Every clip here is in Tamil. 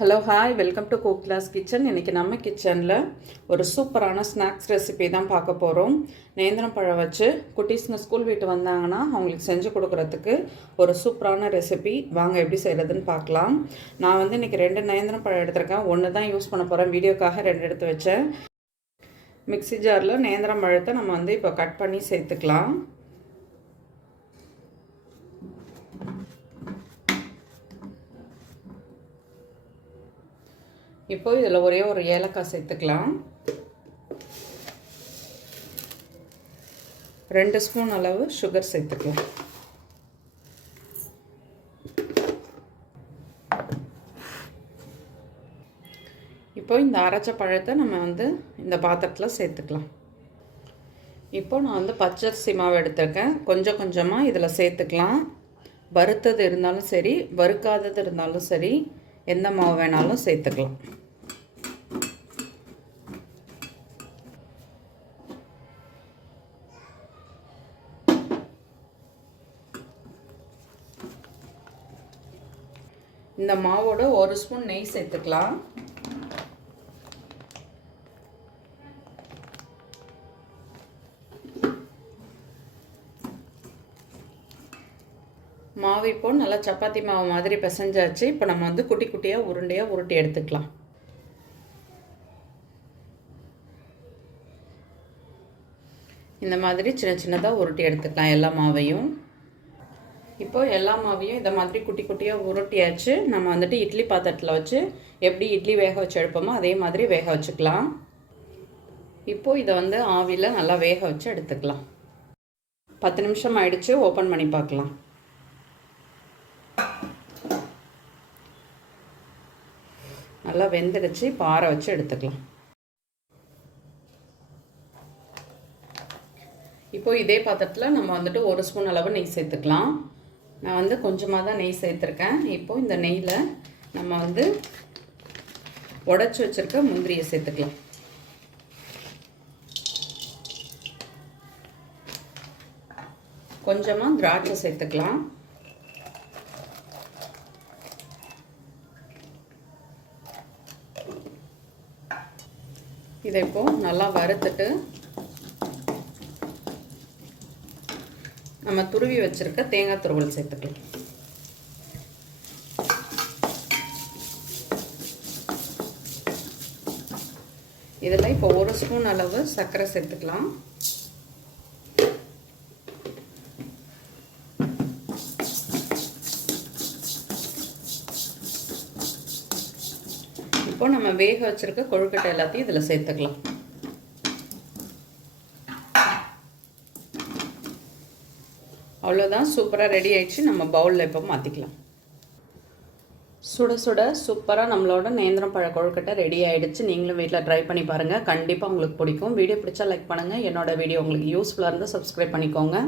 Hello hi, welcome to cook class kitchen. இன்றைக்கி நம்ம கிச்சனில் ஒரு சூப்பரான ஸ்நாக்ஸ் ரெசிபி தான் பார்க்க போகிறோம். நேந்திரம் பழம் வச்சு குட்டீஸ்ங்க ஸ்கூல் விட்டு வந்தாங்கன்னா அவங்களுக்கு செஞ்சு கொடுக்குறதுக்கு ஒரு சூப்பரான ரெசிபி. வாங்க எப்படி செய்கிறதுன்னு பார்க்கலாம். நான் இன்றைக்கி 2 நேந்திரம் பழம் எடுத்திருக்கேன். ஒன்று தான் யூஸ் பண்ண போகிறேன். வீடியோக்காக 2 எடுத்து வச்சேன். மிக்ஸி ஜாரில் நேந்திரம் பழத்தை நம்ம இப்போ கட் பண்ணி சேர்த்துக்கலாம். இப்போ இதில் ஒரே ஒரு ஏலக்காய் சேர்த்துக்கலாம். 2 ஸ்பூன் அளவு சுகர் சேர்த்துக்கலாம். இப்போ இந்த அரைச்ச பழத்தை நம்ம இந்த பாத்திரத்தில் சேர்த்துக்கலாம். இப்போ நான் பச்சரிசி மாவு எடுத்திருக்கேன். கொஞ்சம் கொஞ்சமாக இதில் சேர்த்துக்கலாம். வறுத்தது இருந்தாலும் சரி, வறுக்காதது இருந்தாலும் சரி, எந்த மாவு வேணாலும் சேர்த்துக்கலாம். இந்த மாவோட 1 ஸ்பூன் நெய் சேர்த்துக்கலாம். மாவு இப்போ நல்லா சப்பாத்தி மாவு மாதிரி பிசைஞ்சாச்சு. இப்போ நம்ம குட்டி குட்டியாக உருண்டையாக உருட்டி எடுத்துக்கலாம். இந்த மாதிரி சின்ன சின்னதாக உருட்டி எடுத்துக்கலாம் எல்லா மாவையும். இப்போ எல்லா மாவையும் இந்த மாதிரி குட்டி குட்டியாக உருட்டியாச்சு. நம்ம இட்லி பாத்திரத்தில் வச்சு எப்படி இட்லி வேக வச்சு எடுப்போமோ அதே மாதிரி வேக வச்சுக்கலாம். இப்போ இதை ஆவியில் நல்லா வேக வச்சு எடுத்துக்கலாம். 10 நிமிஷம் ஆயிடுச்சு. ஓப்பன் பண்ணி பார்க்கலாம். நல்லா வெந்துடுச்சு. இப்போ ஆற வச்சு எடுத்துக்கலாம். இப்போ இதே பாத்திரத்தில் நம்ம 1 ஸ்பூன் அளவு நெய் சேர்த்துக்கலாம். நான் கொஞ்சமாக தான் நெய் சேர்த்துருக்கேன். இப்போ இந்த நெய்யில் நம்ம உடைச்சி வச்சுருக்க முந்திரியை சேர்த்துக்கலாம். கொஞ்சமாக திராட்சை சேர்த்துக்கலாம். இதை இப்போ நல்லா வறுத்துட்டு நம்ம துருவி வச்சிருக்க தேங்காய் துருவல் சேர்த்துக்கலாம். இதில் இப்போ 1 ஸ்பூன் அளவு சர்க்கரை சேர்த்துக்கலாம். இப்போ நம்ம வேக வச்சிருக்க கொழுக்கட்டை எல்லாத்தையும் இதில் சேர்த்துக்கலாம். அவ்வளோதான், சூப்பராக ரெடி ஆயிடுச்சு. நம்ம பவுலில் இப்போ மாற்றிக்கலாம். சுட சுட சூப்பராக நம்மளோட நேந்திரம் பழ கொழுக்கட்டை ரெடி ஆகிடுச்சு. நீங்களும் வீட்டில் ட்ரை பண்ணி பாருங்கள். கண்டிப்பாக உங்களுக்கு பிடிக்கும். வீடியோ பிடிச்சா லைக் பண்ணுங்கள். என்னோடய வீடியோ உங்களுக்கு யூஸ்ஃபுல்லாக இருந்தால் சப்ஸ்கிரைப் பண்ணிக்கோங்க.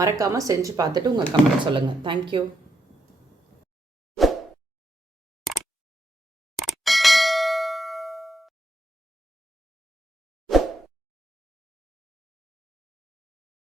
மறக்காமல் செஞ்சு பார்த்துட்டு உங்கள் கமெண்ட் சொல்லுங்கள். தேங்க்யூ.